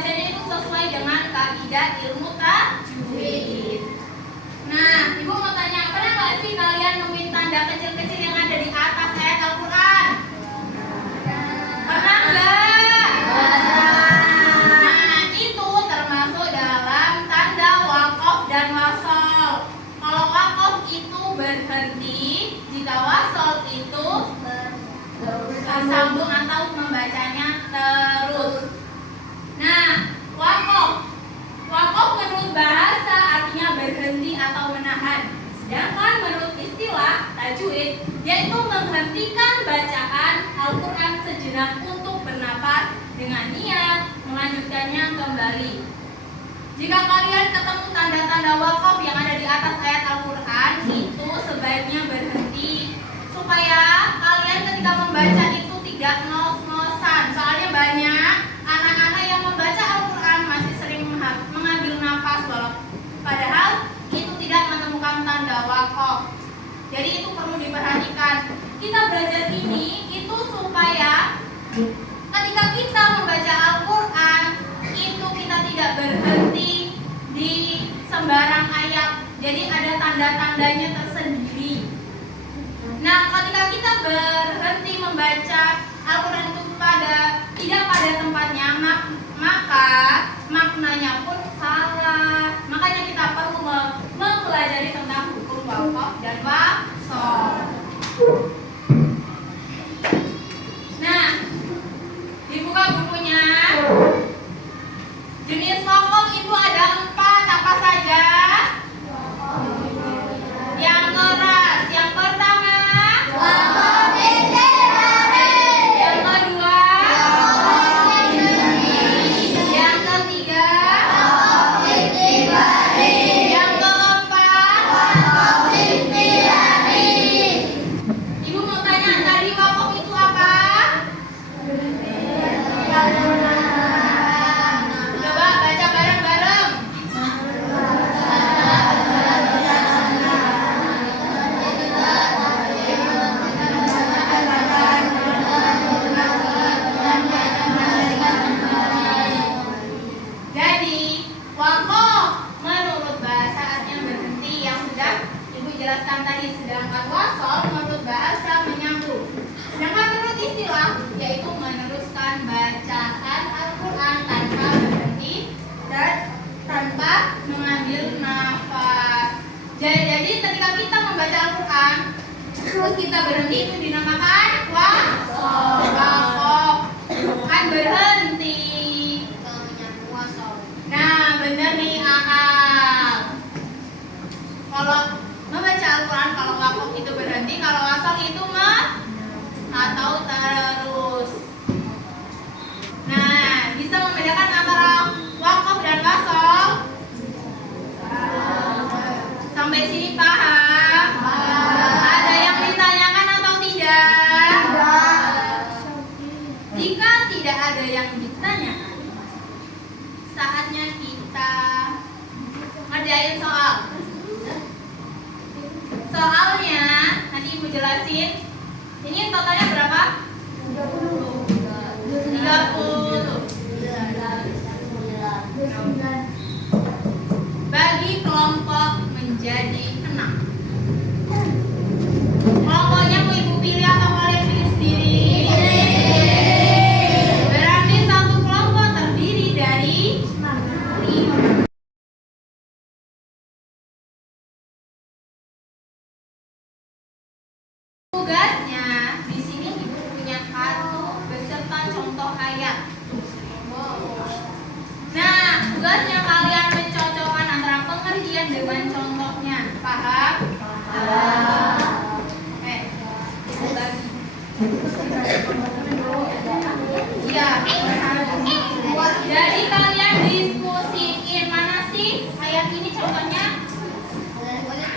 membacanya itu sesuai dengan kaidah ilmu tajwid. Nah, Ibu mau tanya, pernah nggak sih kalian nemuin tanda kecil-kecil yang ada di atas ayat Al-Quran? Pernah nggak? Nah, itu termasuk dalam tanda waqaf dan wasol. Kalau waqaf itu berhenti, jika wasol itu bersambung atau membacanya terus. Nah, waqaf menurut bahasa artinya berhenti atau menahan. Sedangkan menurut istilah tajwid, yaitu menghentikan bacaan Al-Quran sejenak untuk bernapas dengan niat melanjutkannya kembali. Jika kalian ketemu tanda-tanda waqaf yang ada di atas ayat Al-Quran, itu sebaiknya berhenti supaya kalian ketika membaca itu tidak ngos-ngosan. Soalnya banyak anak-anak yang membaca Al-Quran masih sering mengambil nafas padahal itu tidak menemukan tanda waqaf. Jadi itu perlu diperhatikan. Kita belajar ini itu supaya ketika kita membaca Al-Quran itu kita tidak berhenti di sembarang ayat. Jadi ada tanda-tandanya tersendiri. Nah, ketika kita berhenti membaca Al-Quran itu tidak pada tempatnya, maka maknanya pun salah. Makanya kita perlu mempelajari tentang hukum waqaf dan wasol. Nah, dibuka bukunya. Jenis waqaf itu ada 4, apa saja? Yang keras, yang pertama waqaf istiqamah. Yang kedua yang ketiga waqaf istiqamah. Yang keempat waqaf istiqamah. Ibu mau tanya, tadi waqaf itu apa? Coba baca bareng-bareng. Jadi, waqaf menurut bahasa artinya berhenti yang sudah Ibu jelaskan tadi. Sedangkan wasol menurut bahasa menyambung. Sedangkan menurut istilah yaitu meneruskan bacaan Al-Quran tanpa berhenti dan tanpa mengambil nafas. Jadi ketika kita membaca Al-Quran terus kita berhenti itu dinamakan wasol. Waqaf bukan berhenti. Nah, benar nih akal. Kalau membaca Al-Quran, kalau waqaf itu berhenti, kalau wasol itu atau terus. Nah, bisa membedakan antara waqaf dan wasol? Sampai sini paham? Ada yang ditanyakan atau tidak? Jika tidak ada yang ditanyakan, saatnya kita ngerjain soal. Soalnya nanti Ibu jelasin. Ini totalnya berapa? 30. Bagi kelompok menjadi 6. Kelompoknya mau Ibu pilih atau kalian pilih sendiri? Berarti satu kelompok terdiri dari 5. Tugasnya di sini Ibu punya kartu beserta contoh ayat. Nah, tugasnya kalian mencocokkan antara pengertian dengan contohnya. Paham? Ibu bagi. Iya. Jadi kalian diskusiin mana sih ayat ini contohnya?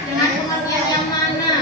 Dengan pengertian yang mana?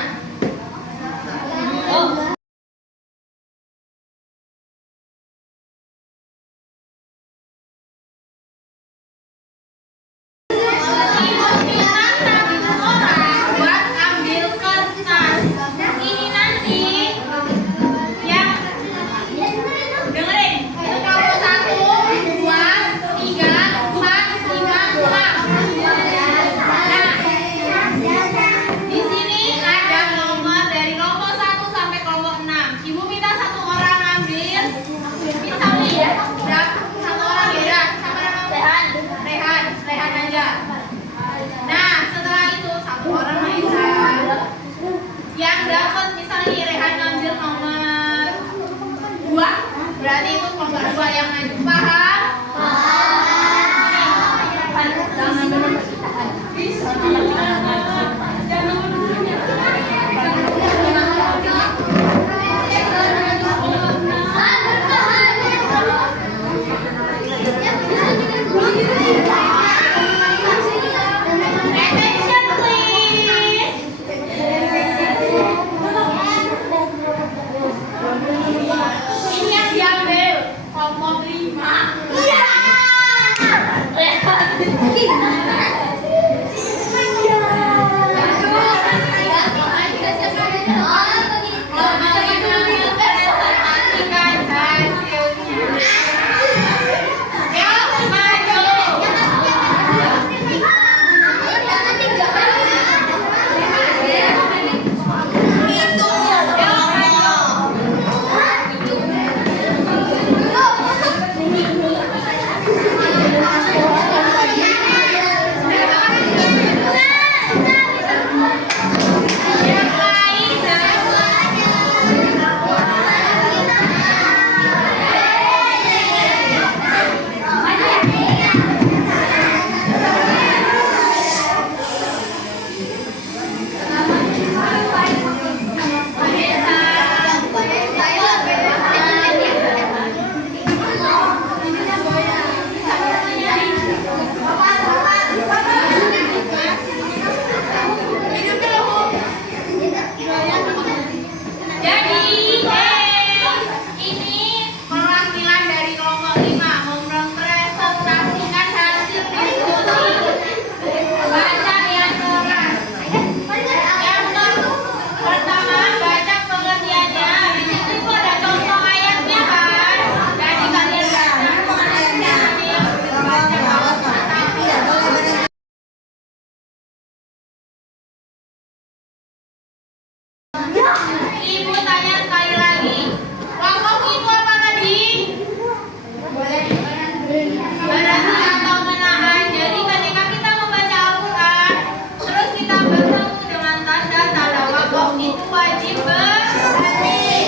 Berhenti atau menahan. Jadi ketika kita membaca Al-Quran, terus kita bertemu dengan tanda-tanda wakaf, itu wajib berhenti.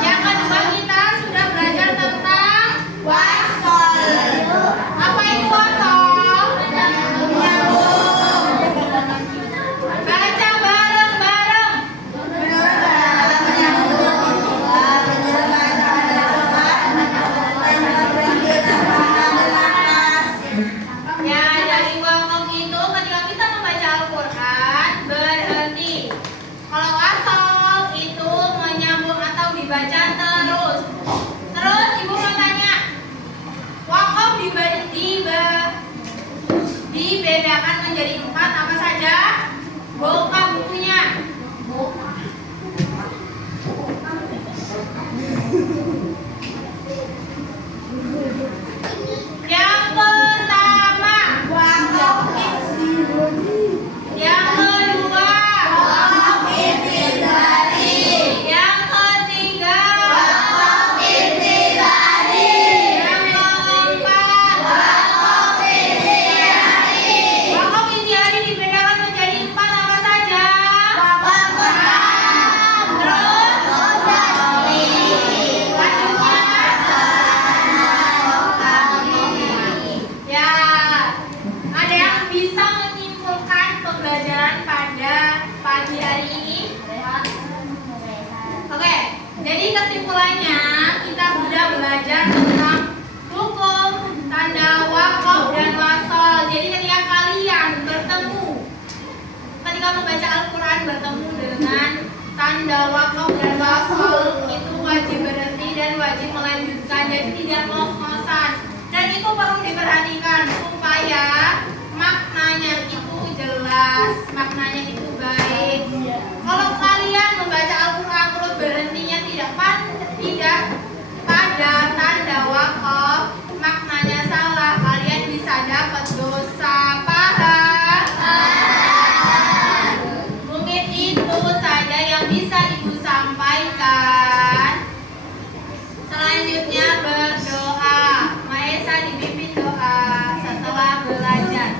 Yang kedua, kita sudah belajar tentang wasol. Apa itu wasol? Baca bareng-bareng. Ya, dari wakaf itu ketika kita membaca Al-Quran berhenti. Kalau wasol itu menyambung atau dibaca terus. Terus ibu mau tanya, wakaf dibedakan menjadi 4 apa saja? Buka bukunya. Yang pertama wakaf istihbari. Yang kedua wakaf istihbari. Yang ketiga wakaf istihbari. Yang keempat wakaf istihbari. Wakaf istihbari dibedakan menjadi 4 apa saja? Wakaf Quran. Terus ya, ada yang bisa menyimpulkan pembelajaran pada pagi hari ini? Oke, jadi kesimpulannya kita sudah belajar tentang hukum, tanda wakaf dan wasol. Jadi ketika kalian ketika membaca Al-Quran bertemu dengan tanda wakaf dan wasol, itu wajib berhenti dan wajib melanjutkan, jadi tidak ngos-ngosan. Dan itu perlu diperhatikan supaya maknanya itu jelas, maknanya itu baik. Kalau kalian membaca Al-Quran terus berhentinya tidak pada tanda wakaf, maknanya salah, kalian bisa dapat dosa. Paham? Mungkin itu saja yang bisa ibu sampaikan. Selanjutnya berdoa. Maesa dipimpin doa setelah belajar.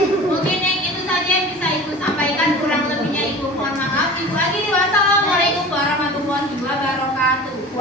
Mungkin yang itu saja yang bisa ibu sampaikan, kurang lebihnya ibu mohon maaf. Ibu akhiri, wassalamualaikum warahmatullahi wabarakatuh.